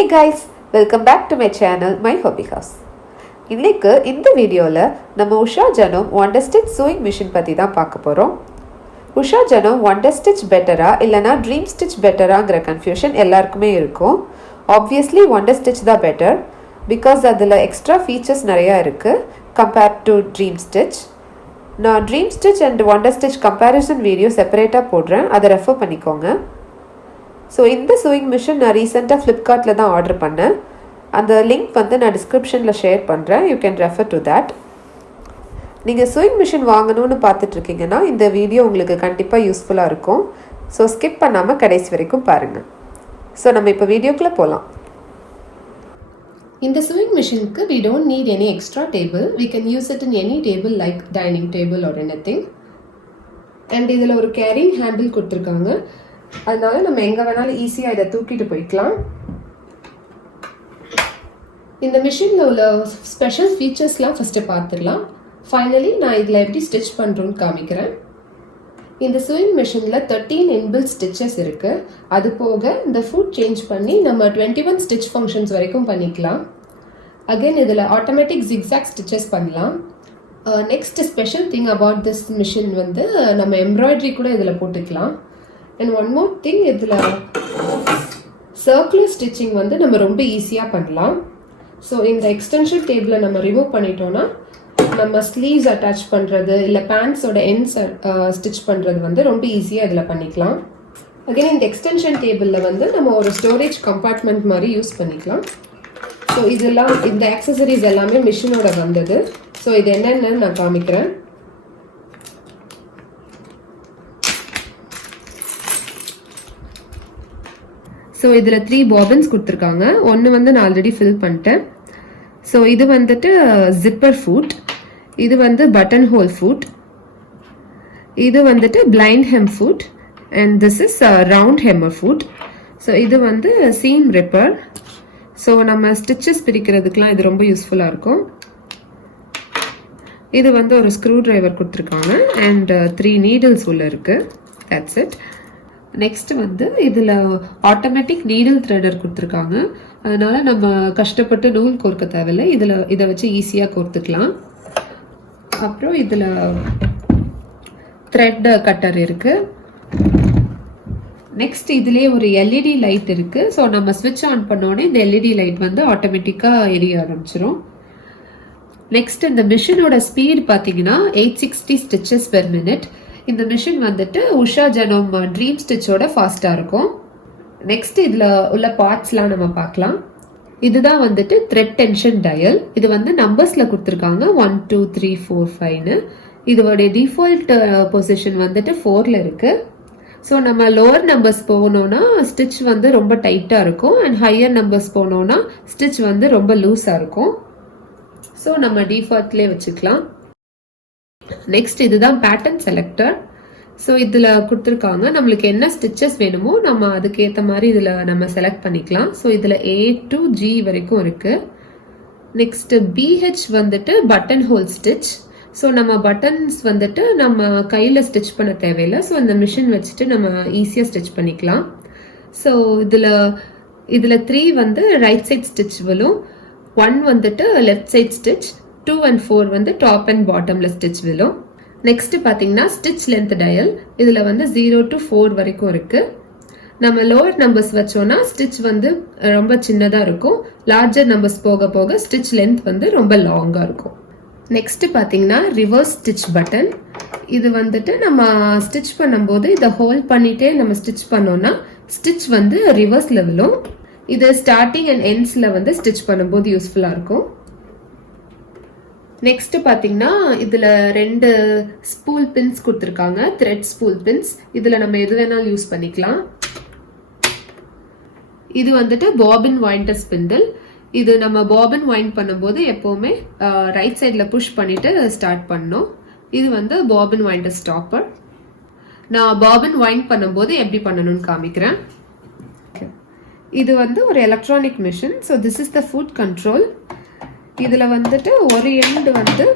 Hey guys, welcome back to my channel, My Hobby House. இன்னைக்கு இந்த வீடியோவில் நம்ம Usha Janome wonder stitch sewing machine பற்றி தான் பார்க்க போகிறோம். உஷா ஜனோம் ஒண்டர் ஸ்டிச் பெட்டரா இல்லைனா ட்ரீம் ஸ்டிச் பெட்டராங்கிற கன்ஃபியூஷன் எல்லாருக்குமே இருக்கும். ஆப்வியஸ்லி ஒண்டர் ஸ்டிச் தான் பெட்டர் பிகாஸ் அதில் எக்ஸ்ட்ரா ஃபீச்சர்ஸ் நிறையா இருக்குது கம்பேர்ட் டு ட்ரீம் ஸ்டிச். நான் dream stitch and wonder stitch comparison video செப்பரேட்டாக போடுறேன், அதை ரெஃபர் பண்ணிக்கோங்க. ஸோ இந்த சூயிங் மிஷின் நான் ரீசெண்டாக ஃப்ளிப்கார்ட்டில் தான் ஆர்டர் பண்ணேன். அந்த லிங்க் வந்து நான் டிஸ்கிரிப்ஷனில் ஷேர் பண்ணுறேன், you can refer to that. நீங்கள் சூயிங் மிஷின் வாங்கணும்னு பார்த்துட்ருக்கீங்கன்னா இந்த வீடியோ உங்களுக்கு கண்டிப்பாக யூஸ்ஃபுல்லாக இருக்கும். ஸோ ஸ்கிப் பண்ணாமல் கடைசி வரைக்கும் பாருங்கள். ஸோ நம்ம இப்போ வீடியோக்குள்ளே போகலாம். இந்த sewing machine we don't need any extra table. We can use it in any table like dining table or anything. And இதில் ஒரு carrying handle கொடுத்துருக்காங்க, அதனால நம்ம எங்கே வேணாலும் ஈஸியாக இதை தூக்கிட்டு போய்க்கலாம். இந்த மிஷினில் உள்ள ஸ்பெஷல் ஃபீச்சர்ஸ்லாம் ஃபஸ்ட்டு பார்த்துடலாம். ஃபைனலி நான் இதில் எப்படி ஸ்டிச் பண்ணுறோன்னு காமிக்கிறேன். இந்த sewing மிஷினில் 13 இன்பில்ட் ஸ்டிச்சஸ் இருக்குது. அது போக இந்த ஃபுட் சேஞ்ச் பண்ணி நம்ம 21 ஸ்டிச் ஃபங்க்ஷன்ஸ் வரைக்கும் பண்ணிக்கலாம். அகெயின் இதில் ஆட்டோமேட்டிக் ஜிக்ஸாக் ஸ்டிச்சஸ் பண்ணலாம். Next special thing about this machine வந்து நம்ம எம்ப்ராய்டரி கூட இதில் போட்டுக்கலாம். அண்ட் ஒன் மோர் திங், இதில் சர்க்குலர் ஸ்டிச்சிங் வந்து நம்ம ரொம்ப ஈஸியாக பண்ணலாம். ஸோ இந்த எக்ஸ்டென்ஷன் டேபிளை நம்ம ரிமூவ் பண்ணிட்டோன்னா நம்ம ஸ்லீவ்ஸ் அட்டாச் பண்ணுறது இல்லை பேண்ட்ஸோட எண்ட்ஸ் ஸ்டிச் பண்ணுறது வந்து ரொம்ப ஈஸியாக இதில் பண்ணிக்கலாம். அகைன் இந்த எக்ஸ்டென்ஷன் டேபிளில் வந்து நம்ம ஒரு ஸ்டோரேஜ் கம்பார்ட்மெண்ட் மாதிரி யூஸ் பண்ணிக்கலாம். ஸோ இதெல்லாம் இந்த ஆக்சசரிஸ் எல்லாமே மிஷினோட வந்தது. ஸோ இது என்னென்னு நான் காமிக்கிறேன். ஸோ இதில் 3 பாபின்ஸ் கொடுத்துருக்காங்க. ஒன்று வந்து நான் ஆல்ரெடி ஃபில் பண்ணிட்டேன். ஸோ இது வந்துட்டு ஜிப்பர் ஃபுட், இது வந்து பட்டன் ஹோல் ஃபுட், இது வந்துட்டு blind hem foot, and this is round hemmer foot. So இது வந்து சீம் ரிப்பர். ஸோ நம்ம ஸ்டிச்சஸ் பிரிக்கிறதுக்கெலாம் இது ரொம்ப யூஸ்ஃபுல்லாக இருக்கும். இது வந்து ஒரு ஸ்க்ரூ டிரைவர் கொடுத்துருக்காங்க அண்ட் 3 நீடில்ஸ் உள்ள இருக்குது. That's it. நெக்ஸ்ட் வந்து இதில் ஆட்டோமேட்டிக் நீடில் த்ரெடர் கொடுத்துருக்காங்க, அதனால நம்ம கஷ்டப்பட்டு நூல் கோர்க்க தேவையில்லை, இதை வச்சு ஈஸியாக கோர்த்துக்கலாம். அப்புறம் இதில் த்ரெட் கட்டர் இருக்குது. நெக்ஸ்ட் இதுலேயே ஒரு எல்இடி லைட் இருக்குது. ஸோ நம்ம ஸ்விட்ச் ஆன் பண்ணோடனே இந்த எல்இடி லைட் வந்து ஆட்டோமேட்டிக்காக எரிய ஆரம்பிச்சிடும். நெக்ஸ்ட் இந்த மிஷினோட ஸ்பீட் பார்த்தீங்கன்னா 860 ஸ்டிச்சஸ் பெர் மினிட். இந்த மிஷின் வந்துட்டு உஷா ஜனோம் ட்ரீம் ஸ்டிச்சோட ஃபாஸ்ட்டாக இருக்கும். நெக்ஸ்ட் இதில் உள்ள பார்ட்ஸ்லாம் நம்ம பார்க்கலாம். இதுதான் வந்துட்டு த்ரெட் டென்ஷன் டயல். இது வந்து நம்பர்ஸில் கொடுத்துருக்காங்க 1 2 3 4 5ன்னு. இதோடைய டிஃபால்ட் பொசிஷன் வந்துட்டு 4ல் இருக்குது. ஸோ நம்ம லோவர் நம்பர்ஸ் போனோன்னா ஸ்டிச் வந்து ரொம்ப டைட்டாக இருக்கும் அண்ட் ஹையர் நம்பர்ஸ் போனோன்னா ஸ்டிச் வந்து ரொம்ப லூஸாக இருக்கும். ஸோ நம்ம டிஃபால்ட்லேயே வச்சுக்கலாம். நெக்ஸ்ட் இதுதான் பேட்டர்ன் செலக்டர். ஸோ இதில் கொடுத்துருக்காங்க நம்மளுக்கு என்ன ஸ்டிச்சஸ் வேணுமோ நம்ம அதுக்கேற்ற மாதிரி இதில் நம்ம செலக்ட் பண்ணிக்கலாம். ஸோ இதில் A to G வரைக்கும் இருக்குது. நெக்ஸ்ட் BH வந்துட்டு பட்டன் ஹோல் ஸ்டிச். ஸோ நம்ம பட்டன்ஸ் வந்துட்டு நம்ம கையில் ஸ்டிச் பண்ண தேவையில்லை. ஸோ இந்த மிஷின் வச்சுட்டு நம்ம ஈஸியாக ஸ்டிச் பண்ணிக்கலாம். ஸோ இதில் 3 வந்து ரைட் சைட் ஸ்டிச் விழும், 1 வந்துட்டு லெஃப்ட் சைட் ஸ்டிச், 2 and 4 வந்து டாப் அண்ட் பாட்டம்ல ஸ்டிச் விழும். நெக்ஸ்ட் பார்த்தீங்கன்னா ஸ்டிச் லென்த் டயல். இதில் வந்து 0 to 4 வரைக்கும் இருக்கு. நம்ம லோவர் நம்பர்ஸ் வச்சோம்னா ஸ்டிச் வந்து ரொம்ப சின்னதாக இருக்கும், லார்ஜர் நம்பர்ஸ் போக போக ஸ்டிச் லென்த் வந்து ரொம்ப லாங்காக இருக்கும். நெக்ஸ்ட் பார்த்தீங்கன்னா ரிவர்ஸ் ஸ்டிச் பட்டன். இது வந்துட்டு நம்ம ஸ்டிச் பண்ணும்போது இதை ஹோல்ட் பண்ணிட்டே நம்ம ஸ்டிச் பண்ணோம்னா ஸ்டிச் வந்து ரிவர்ஸ்ல விழும். இது ஸ்டார்டிங் அண்ட் எண்ட்ஸில் வந்து ஸ்டிச் பண்ணும்போது யூஸ்ஃபுல்லாக இருக்கும். நெக்ஸ்ட் பார்த்தீங்கன்னா இதில் 2 ஸ்பூல் பின்ஸ் கொடுத்துருக்காங்க, த்ரெட் ஸ்பூல் பின்ஸ். இதில் நம்ம எது வேணாலும் யூஸ் பண்ணிக்கலாம். இது வந்துட்டு பாபின் வைண்டர் ஸ்பிண்டில். இது நம்ம பாபின் வைண்ட் பண்ணும்போது எப்போவுமே ரைட் சைடில் புஷ் பண்ணிட்டு ஸ்டார்ட் பண்ணணும். இது வந்து பாபின் வைண்டர் ஸ்டாப்பர். நான் பாபின் வைண்ட் பண்ணும்போது எப்படி பண்ணணும்னு காமிக்கிறேன். இது வந்து ஒரு electronic machine. So this is the food control. இதில் வந்துட்டு ஒரு எண்ட் வந்து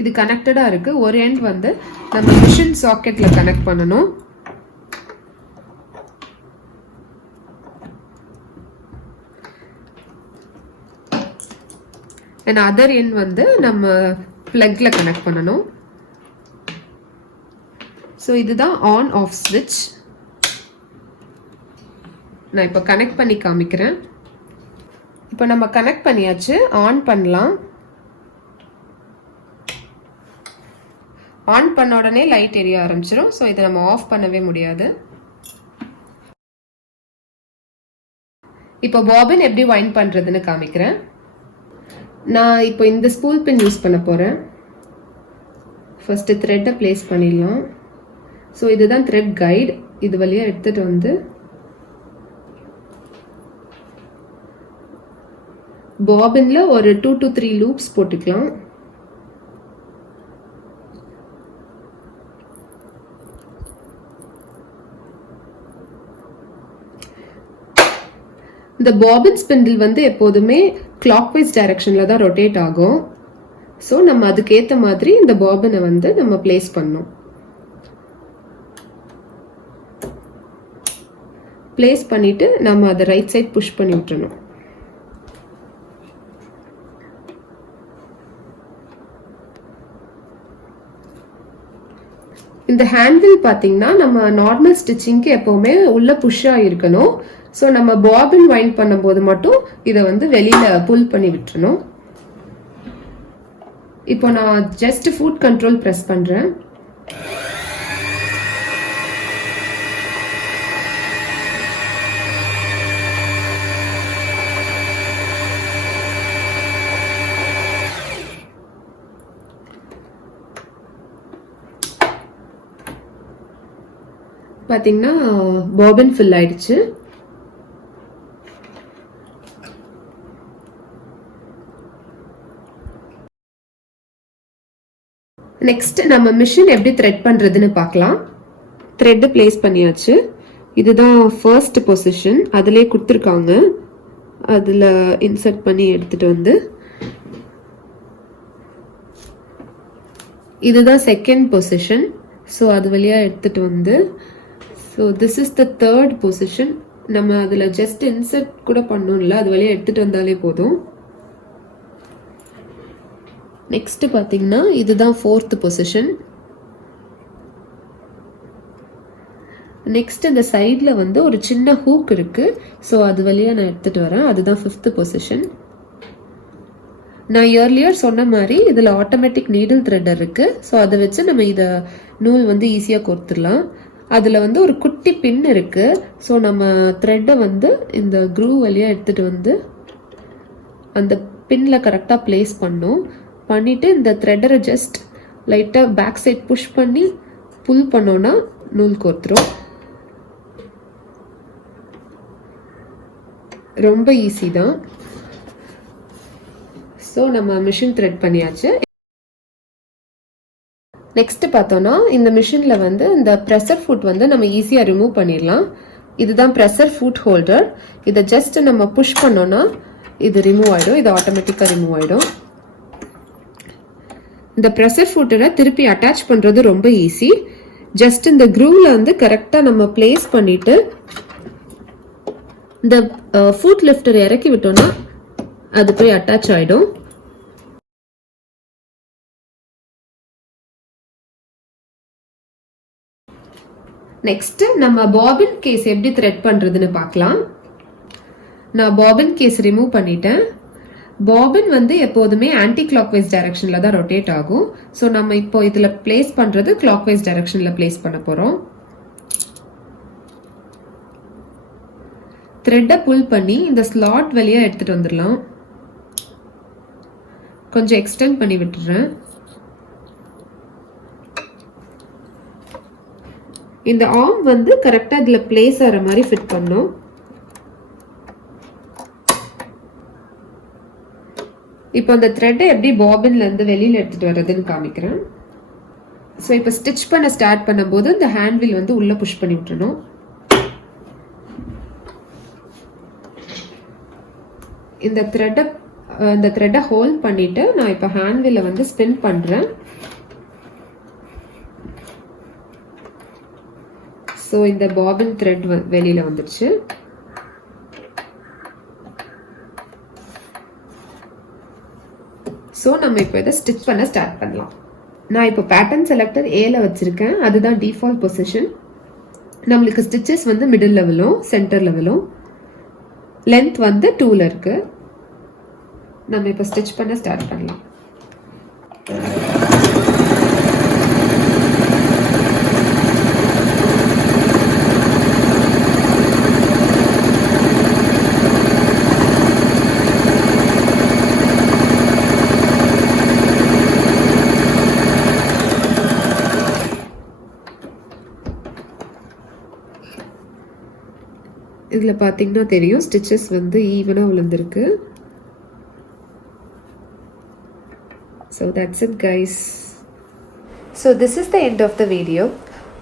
இது கனெக்டடாக இருக்குது, ஒரு எண்ட் வந்து நம்ம மிஷின் சாக்கெட்டில் கனெக்ட் பண்ணணும். அண்ட் அதர் எண்ட் வந்து நம்ம பிளக்ல கனெக்ட் பண்ணணும். ஸோ இதுதான் ஆன் ஆஃப் ஸ்விட்ச். நான் இப்போ கனெக்ட் பண்ணி காமிக்கிறேன். இப்போ நம்ம கனெக்ட் பண்ணியாச்சு. ஆன் பண்ணலாம். ஆன் பண்ண உடனே லைட் எரிய ஆரம்பிச்சிடும். ஸோ இதை நம்ம ஆஃப் பண்ணவே முடியாது. இப்போ பாபின் எப்படி வைண்ட் பண்ணுறதுன்னு காமிக்கிறேன். நான் இப்போ இந்த ஸ்பூல் பின் யூஸ் பண்ண போகிறேன். ஃபர்ஸ்ட்டு த்ரெட்டை பிளேஸ் பண்ணிடலாம். ஸோ இதுதான் த்ரெட் கைடு. இது வழியாக எடுத்துகிட்டு வந்து பாபின்ல ஒரு 2 to 3 லூப்ஸ் போட்டுக்கலாம். இந்த பாபின் ஸ்பிண்டில் வந்து எப்போதுமே கிளாக்வைஸ் டைரக்ஷன்ல தான் ரொட்டேட் ஆகும். ஸோ நம்ம அதுக்கேற்ற மாதிரி இந்த பாபினை வந்து நம்ம பிளேஸ் பண்ணணும். பிளேஸ் பண்ணிட்டு நம்ம அதை ரைட் சைட் புஷ் பண்ணி விட்டுறணும். இந்த ஹேண்டில் பார்த்தீங்கன்னா நம்ம நார்மல் ஸ்டிச்சிங்க்கு எப்பவுமே உள்ள புஷ்ஷாக இருக்கணும். ஸோ நம்ம பாபின் வைண்ட் பண்ணும்போது மட்டும் இதை வந்து வெளியில புல் பண்ணி விட்டுறணும். இப்போ நான் ஜஸ்ட் ஃபுட் கண்ட்ரோல் ப்ரெஸ் பண்றேன். பார்த்தீங்கன்னா பாபின் ஃபில் ஆயிடுச்சு. நெக்ஸ்ட் நம்ம மிஷின் எப்படி த்ரெட் பண்றதுன்னு பார்க்கலாம். த்ரெட் பிளேஸ் பண்ணியாச்சு. இதுதான் ஃபர்ஸ்ட் பொசிஷன். அதிலே கொடுத்துருக்காங்க. அதில் இன்சர்ட் பண்ணி எடுத்துட்டு வந்து இதுதான் செகண்ட் பொசிஷன். ஸோ அது வழியாக எடுத்துட்டு வந்து so this is the third position. நம்ம அதில் ஜஸ்ட் இன்சர்ட் கூட பண்ணோம்ல, அது வழியாக எடுத்துட்டு வந்தாலே போதும். நெக்ஸ்ட் பார்த்தீங்கன்னா இதுதான் ஃபோர்த் பொசிஷன். நெக்ஸ்ட் இந்த சைடில் வந்து ஒரு சின்ன ஹூக் இருக்கு. ஸோ அது வழியாக நான் எடுத்துட்டு வரேன். அதுதான் ஃபிஃப்த் பொசிஷன். நான் இயர்லியர் சொன்ன மாதிரி இதில் ஆட்டோமேட்டிக் நீடில் த்ரெட்டர் இருக்கு. ஸோ அதை வச்சு நம்ம இதை நூல் வந்து ஈஸியாக கோர்த்துடலாம். அதில் வந்து ஒரு குட்டி பின் இருக்கு. ஸோ நம்ம த்ரெட்டை வந்து இந்த க்ரூ வழியாக எடுத்துட்டு வந்து அந்த பின்ல கரெக்டாக பிளேஸ் பண்ணோம். பண்ணிட்டு இந்த த்ரெட்டரை ஜஸ்ட் லைட்டாக பேக் சைட் புஷ் பண்ணி புல் பண்ணோன்னா நூல் கோர்த்துரும். ரொம்ப ஈஸி தான். ஸோ நம்ம மிஷின் த்ரெட் பண்ணியாச்சு. நெக்ஸ்ட் பார்த்தோம்னா இந்த மிஷினில் வந்து இந்த ப்ரெஷர் ஃபுட் வந்து நம்ம ஈஸியாக ரிமூவ் பண்ணிடலாம். இதுதான் ப்ரெஷர் ஃபுட் ஹோல்டர். இதை ஜஸ்ட் நம்ம புஷ் பண்ணோன்னா இது ரிமூவ் ஆகிடும். இது ஆட்டோமேட்டிக்காக ரிமூவ் ஆகிடும். இந்த ப்ரெஷர் ஃபுட்டரை திருப்பி அட்டாச் பண்ணுறது ரொம்ப ஈஸி. ஜஸ்ட் இந்த க்ரூவில் வந்து கரெக்டாக நம்ம பிளேஸ் பண்ணிட்டு இந்த ஃபுட் லிஃப்டர் இறக்கி விட்டோம்னா அது போய் அட்டாச் ஆகிடும். நெக்ஸ்ட் நம்ம பாபின் கேஸ் எப்படி த்ரெட் பண்றதுன்னு பார்க்கலாம். நான் பாபின் கேஸ் ரிமூவ் பண்ணிட்டேன். பாபின் வந்து எப்போதுமே ஆன்டி கிளாக்வைஸ் டைரக்ஷன்ல தான் ரொட்டேட் ஆகும். ஸோ நம்ம இப்போ இதுல பிளேஸ் பண்றது கிளாக்வைஸ் டைரக்ஷன்ல பிளேஸ் பண்ண போறோம். த்ரெட்டை புல் பண்ணி இந்த ஸ்லாட் வழியா எடுத்துட்டு வந்துடலாம். கொஞ்சம் எக்ஸ்டெண்ட் பண்ணி விட்டுறேன். இந்த ஆர்ம் வந்து கரெக்டா இதுல பிளேஸ் ஆகிற மாதிரி ஃபிட் பண்ணும். இப்போ அந்த த்ரெட்டை எப்படி பாபின்ல இருந்து வெளியில எடுத்துட்டு வர்றதுன்னு காமிக்கிறேன். ஸோ இப்போ ஸ்டிச் பண்ண ஸ்டார்ட் பண்ணும்போது இந்த ஹேண்ட்வில் வந்து உள்ள புஷ் பண்ணி விட்டுறணும். இந்த த்ரெட்டை ஹோல்ட் பண்ணிட்டு நான் இப்போ ஹேண்ட்வில்ல வந்து ஸ்பின் பண்றேன். ஸோ இந்த பாபின் த்ரெட் வெளியில வந்துடுச்சு. ஸோ நம்ம இப்போ இதை ஸ்டிச் பண்ண ஸ்டார்ட் பண்ணலாம். நான் இப்போ பேட்டர்ன் செலக்டர் ஏல வச்சுருக்கேன், அதுதான் டிஃபால்ட் பொசிஷன். நம்மளுக்கு ஸ்டிச்சஸ் வந்து மிடில் லெவலும் சென்டர் லெவலும், லென்த் வந்து 2ல இருக்கு. நம்ம இப்போ ஸ்டிச் பண்ண ஸ்டார்ட் பண்ணலாம். இதில் பார்த்தீங்கன்னா தெரியும் ஸ்டிச்சஸ் வந்து ஈவனாக விழுந்திருக்கு. So that's it guys. So this is the end of the video.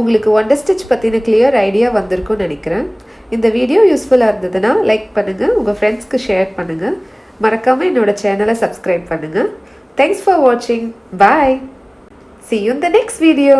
உங்களுக்கு ஒண்டர் ஸ்டிச் பற்றின கிளியர் ஐடியா வந்திருக்கும்னு நினைக்கிறேன். இந்த வீடியோ யூஸ்ஃபுல்லாக இருந்ததுன்னா லைக் பண்ணுங்கள், உங்கள் ஃப்ரெண்ட்ஸ்க்கு ஷேர் பண்ணுங்கள், மறக்காமல் என்னோட சேனலை சப்ஸ்கிரைப் பண்ணுங்கள். தேங்க்ஸ் ஃபார் வாட்சிங். பாய். See you in the next video.